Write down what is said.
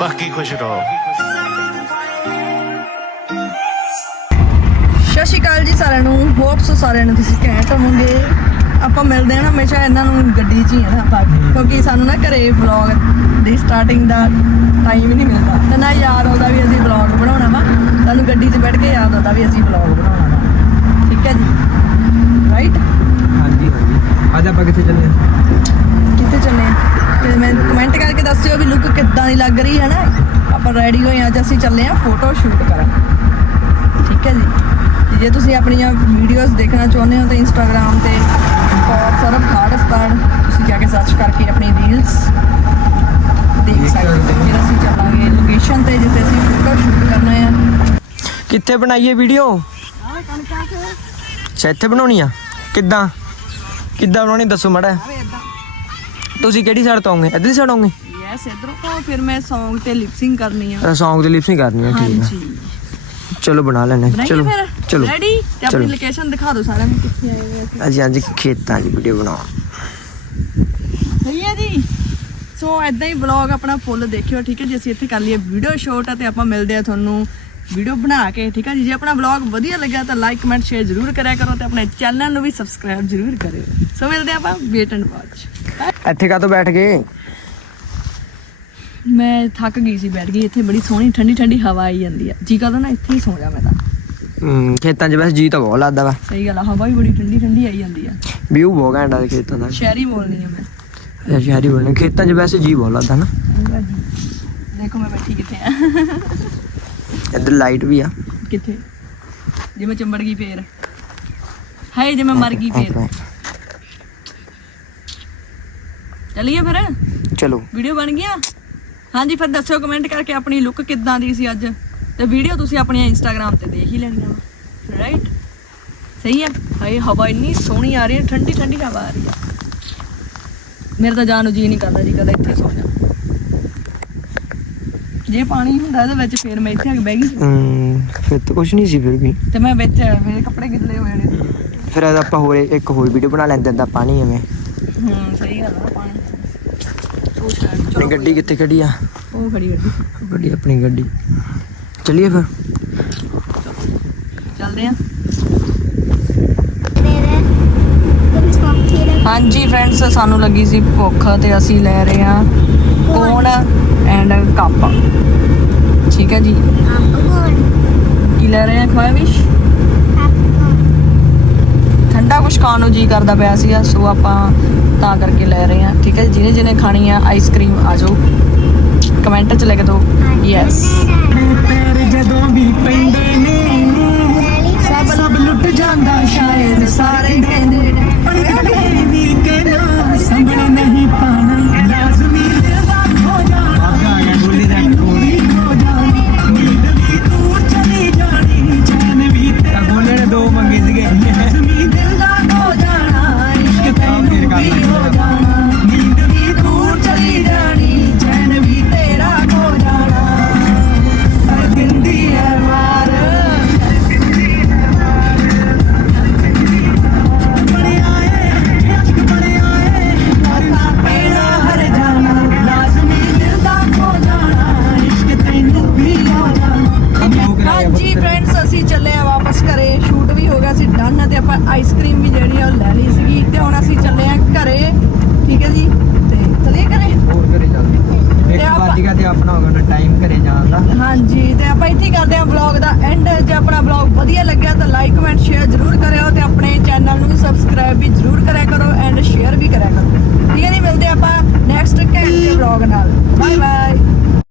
ਬਾਕੀ ਖੁਸ਼ ਰਹੋ। ਸਤਿ ਸ਼੍ਰੀ ਅਕਾਲ ਜੀ ਸਾਰਿਆਂ ਨੂੰ। ਹੋਪ ਸੋ ਸਾਰਿਆਂ ਨੂੰ ਤੁਸੀਂ ਘੈਂਟ ਹੋਵੋਗੇ। ਆਪਾਂ ਮਿਲਦੇ ਹਾਂ ਨਾ ਹਮੇਸ਼ਾ ਇਹਨਾਂ ਨੂੰ ਗੱਡੀ 'ਚ ਹੀ ਹੈ ਨਾ ਆਪਾਂ। ਕਿਉਂਕਿ ਸਾਨੂੰ ਨਾ ਘਰੇ ਵਲੌਗ ਦੀ ਸਟਾਰਟਿੰਗ ਦਾ ਟਾਈਮ ਹੀ ਨਹੀਂ ਮਿਲਦਾ। ਤੇ ਨਾ ਯਾਦ ਆਉਂਦਾ ਵੀ ਅਸੀਂ ਵਲੌਗ ਬਣਾਉਣਾ ਵਾ। ਸਾਨੂੰ ਗੱਡੀ 'ਚ ਬੈਠ ਕੇ ਯਾਦ ਆਉਂਦਾ ਵੀ ਅਸੀਂ ਵਲੌਗ ਬਣਾਉਣਾ ਵਾ। ਠੀਕ ਹੈ ਜੀ? ਰਾਈਟ ਹਾਂਜੀ ਹਾਂਜੀ। ਅੱਜ ਆਪਾਂ ਕਿੱਥੇ ਚੱਲੇ ਆ? ਦੀ ਲੱਗ ਰਹੀ ਹੈ ਨਾ। ਆਪਾਂ ਰੈਡੀ ਹੋਏ ਹਾਂ, ਅੱਜ ਅਸੀਂ ਚੱਲੇ ਆ ਫੋਟੋ ਸ਼ੂਟ ਕਰਨ। ਠੀਕ ਹੈ ਜੀ? ਜੇ ਤੁਸੀਂ ਆਪਣੀਆਂ ਵੀਡੀਓਜ਼ ਦੇਖਣਾ ਚਾਹੁੰਦੇ ਹੋ ਤਾਂ ਇੰਸਟਾਗ੍ਰam ਤੇ ਔਰ ਸਰਬ ਖਾੜਸਤਾਨ ਤੁਸੀਂ ਜਾ ਕੇ ਸਰਚ ਕਰਕੇ ਆਪਣੀ ਰੀਲਸ ਦੇਖ ਸਕਦੇ ਹੋ। ਫਿਰ ਅਸੀਂ ਚੱਲਾਂਗੇ ਲੋਕੇਸ਼ਨ ਤੇ ਜਿੱਥੇ ਅਸੀਂ ਫੋਟੋ ਸ਼ੂਟ ਕਰਨਾ ਹੈ। ਕਿੱਥੇ ਬਣਾਈਏ ਵੀਡੀਓ ਅੱਛਾ ਇੱਥੇ ਬਣਾਉਣੀ ਆ? ਕਿੱਦਾਂ? ਕਿੱਦਾਂ ਬਣਾਉਣੀ? ਦੱਸੋ ਮੜਾ ਤੁਸੀਂ ਕਿਹੜੀ ਸਾਈਡ ਤੋਂ ਆਉਂਗੇ? ਇੱਧਰਲੀ ਸਾਈਡ ਆਉਂਗੇ? ਯੈਸ ਇਧਰੋਂ ਤੋਂ ਫਿਰ ਮੈਂ Song ਤੇ ਲਿਪਸਿੰਗ ਕਰਨੀ ਆ। ਸੌਂਗ ਤੇ ਲਿਪਸਿੰਗ ਕਰਨੀ ਆ ਠੀਕ ਆ। ਹਾਂਜੀ। ਚਲੋ ਬਣਾ ਲੈਣੇ ਚਲੋ ਚਲੋ। ਰੈਡੀ ਤੇ ਆਪਣੀ। ਲੋਕੇਸ਼ਨ ਦਿਖਾ ਦਿਓ ਸਾਰਿਆਂ ਨੂੰ ਕਿੱਥੇ ਆਏ ਅਸੀਂ। ਅੱਜ ਅੱਜ ਖੇਤਾਂ 'ਚ ਵੀਡੀਓ ਬਣਾਉਣ। ਸਹੀ ਹੈ ਜੀ। ਸੋ ਐਦਾਂ ਹੀ ਵਲੌਗ ਆਪਣਾ ਫੁੱਲ ਦੇਖਿਓ ਠੀਕ ਹੈ ਜੀ? ਅਸੀਂ ਇੱਥੇ ਕਰ ਲਈਏ ਵੀਡੀਓ ਸ਼ਾਟ ਤੇ ਆਪਾਂ ਮਿਲਦੇ ਆ ਤੁਹਾਨੂੰ ਵੀਡੀਓ ਬਣਾ ਕੇ ਠੀਕ ਹੈ ਜੀ? ਜੇ ਆਪਣਾ ਵਲੌਗ ਵਧੀਆ ਲੱਗਿਆ ਤਾਂ ਲਾਈਕ ਕਮੈਂਟ ਸ਼ੇਅਰ ਜ਼ਰੂਰ ਕਰਿਆ ਕਰੋ ਤੇ ਆਪਣੇ ਚੈਨਲ ਨੂੰ ਵੀ ਸਬਸਕ੍ਰਾਈਬ ਜ਼ਰੂਰ ਕਰਿਓ। ਸੋ ਮਿਲਦੇ ਆ ਆਪਾਂ ਵੇਟ ਐਂਡ ਵਾਚ ਇੱਥੇ ਕਾਹਤੋਂ ਬੈਠ ਗਏ? ਮੈਂ ਥੱਕ ਗਈ ਸੀ ਬੈਠ ਗਈ ਇੱਥੇ ਬੜੀ ਸੋਹਣੀ ਠੰਡੀ ਠੰਡੀ ਹਵਾ ਆਈ ਜਾਂਦੀ ਆ। ਜੀ ਕਹਦਾ ਨਾ ਇੱਥੇ ਹੀ ਸੌ ਜਾ ਮੈਂ ਤਾਂ। ਹਮ, ਖੇਤਾਂ 'ਚ ਵੈਸੇ ਜੀ ਤਾਂ ਬਹੁਤ ਲੱਗਦਾ ਵਾ। ਸਹੀ ਗੱਲ ਆ ਹਵਾ ਵੀ ਬੜੀ ਠੰਡੀ ਠੰਡੀ ਆਈ ਜਾਂਦੀ ਆ। ਵਿਊ ਬਹੁਤ ਘੈਂਟ ਆ ਖੇਤਾਂ ਦਾ। ਸ਼ਹਿਰੀ ਬੋਲਣੀ ਆ ਮੈਂ। ਇਹ ਸ਼ਹਿਰੀ ਬੋਲਣੇ ਖੇਤਾਂ 'ਚ ਵੈਸੇ ਜੀ ਬਹੁਤ ਲੱਗਦਾ ਨਾ। ਦੇਖੋ ਮੈਂ ਬੈਠੀ ਕਿੱਥੇ ਆ। ਇੱਧਰ ਲਾਈਟ ਵੀ ਆ। ਕਿੱਥੇ? ਜੇ ਮੈਂ ਚੰਬੜ ਗਈ ਫੇਰ। ਹਾਏ ਜੇ ਮੈਂ ਮਰ ਗਈ ਫੇਰ। ਚਲਿਏ ਫਿਰ? ਚਲੋ। ਵੀਡੀਓ ਬਣ ਗਿਆ? ਹਾਂਜੀ ਫਿਰ ਦੱਸਿਓ ਕਮੈਂਟ ਕਰਕੇ ਆਪਣੀ ਲੁੱਕ ਕਿੱਦਾਂ ਦੀ ਸੀ ਅੱਜ? ਤੇ ਵੀਡੀਓ ਤੁਸੀਂ ਆਪਣੀਆਂ ਇੰਸਟਾਗ੍ਰam ਤੇ ਦੇਖ ਹੀ ਲੈਣੀਆਂ ਵਾ ਰਾਈਟ ਸਹੀ ਹੈ ਹਾਏ ਹਵਾ ਇੰਨੀ ਸੋਹਣੀ ਆ ਰਹੀ ਹੈ ਠੰਡੀ ਠੰਡੀ ਹਵਾ ਆ ਰਹੀ ਹੈ ਮੇਰੇ ਤਾਂ ਜਾਣ ਨੂੰ ਜੀ ਨਹੀਂ ਕਰਦਾ ਜੀ ਕਦੇ ਇੱਥੇ ਸੌ ਜਾ। ਜੇ ਪਾਣੀ ਹੁੰਦਾ ਇਹਦੇ ਵਿੱਚ ਫੇਰ ਮੈਂ ਇੱਥੇ ਆ ਕੇ ਬਹਿ ਗਈ। ਹਮ, ਫਿਰ ਤਾਂ ਕੁਝ ਨਹੀਂ ਸੀ ਫਿਰ ਵੀ। ਤੇ ਮੈਂ ਵਿੱਚ ਮੇਰੇ ਕੱਪੜੇ ਗਿੱਲੇ ਹੋਏ ਨੇ। ਫਿਰ ਆਪਾਂ ਹੋਰ ਇੱਕ ਹੋਰ ਵੀਡੀਓ ਬਣਾ ਲੈਂਦੇ ਦਾ ਪਾਣੀ ਐਵੇਂ। ਹੂੰ ਸਹੀ ਗੱਲ ਆ ਪਾਣੀ। ਉਹ ਆਪਣੀ ਗੱਡੀ ਕਿੱਥੇ ਖੜੀ ਆ? ਉਹ ਖੜੀ ਗੱਡੀ। ਗੱਡੀ ਆਪਣੀ ਗੱਡੀ। ਚਲਿਏ ਫਿਰ? ਚੱਲਦੇ ਆ। ਹਾਂਜੀ ਫਰੈਂਡਸ ਸਾਨੂੰ ਲੱਗੀ ਸੀ ਭੁੱਖ ਤੇ ਅਸੀਂ ਲੈ ਰਹੇ ਆ ਕੋਨ ਐਂਡ ਕੱਪ। ਠੀਕ ਹੈ ਜੀ? ਕੀ ਲੈ ਰਹੇ ਆ ਖਵਾਇਸ਼ ਠੰਡਾ ਕੁਛ ਖਾਣ ਨੂੰ ਜੀ ਕਰਦਾ ਪਿਆ ਸੀਗਾ ਸੋ ਆਪਾਂ ਤਾਂ ਕਰਕੇ ਲੈ ਰਹੇ ਆ ਠੀਕ ਹੈ ਜਿਹਨੇ ਜਿਹਨੇ ਖਾਣੀ ਆ ਆਈਸਕ੍ਰੀਮ ਆ ਜਾਓ। ਕਮੈਂਟ 'ਚ ਲਿਖ ਦਿਓ। ਯੈਸ ਜਦੋਂ ਵੀ ਪੈਂਦੇ ਨੇ ਸਭ ਲੁੱਟ ਜਾਂਦਾ ਸ਼ਾਇਦ, ਸਾਰੇ ਕਹਿੰਦੇ। ਆਪਾਂ ਆਈਸਕ੍ਰੀਮ ਵੀ ਜਿਹੜੀ ਆ ਉਹ ਲੈ ਲਈ ਸੀਗੀ ਤੇ ਹੁਣ ਅਸੀਂ ਚੱਲੇ ਆ ਘਰੇ ਠੀਕ ਹੈ ਜੀ? ਤੇ ਚਲਿਏ ਘਰੇ? ਹੋਰ ਘਰੇ ਚੱਲਦੇ ਤੇ ਇੱਕ ਆਪਾਂ- ਵੱਜ ਗਿਆ ਤੇ ਆਪਣਾ ਹੋ ਗਿਆ ਟਾਈਮ ਘਰੇ ਜਾਣ ਦਾ। ਹਾਂਜੀ ਤੇ ਆਪਾਂ ਇੱਥੇ ਕਰਦੇ ਆ ਵਲੌਗ ਦਾ ਐਂਡ ਜੇ ਆਪਣਾ ਵਲੌਗ ਵਧੀਆ ਲੱਗਿਆ ਤਾਂ ਲਾਈਕ ਕਮੈਂਟ ਸ਼ੇਅਰ ਜ਼ਰੂਰ ਕਰਿਓ ਤੇ ਆਪਣੇ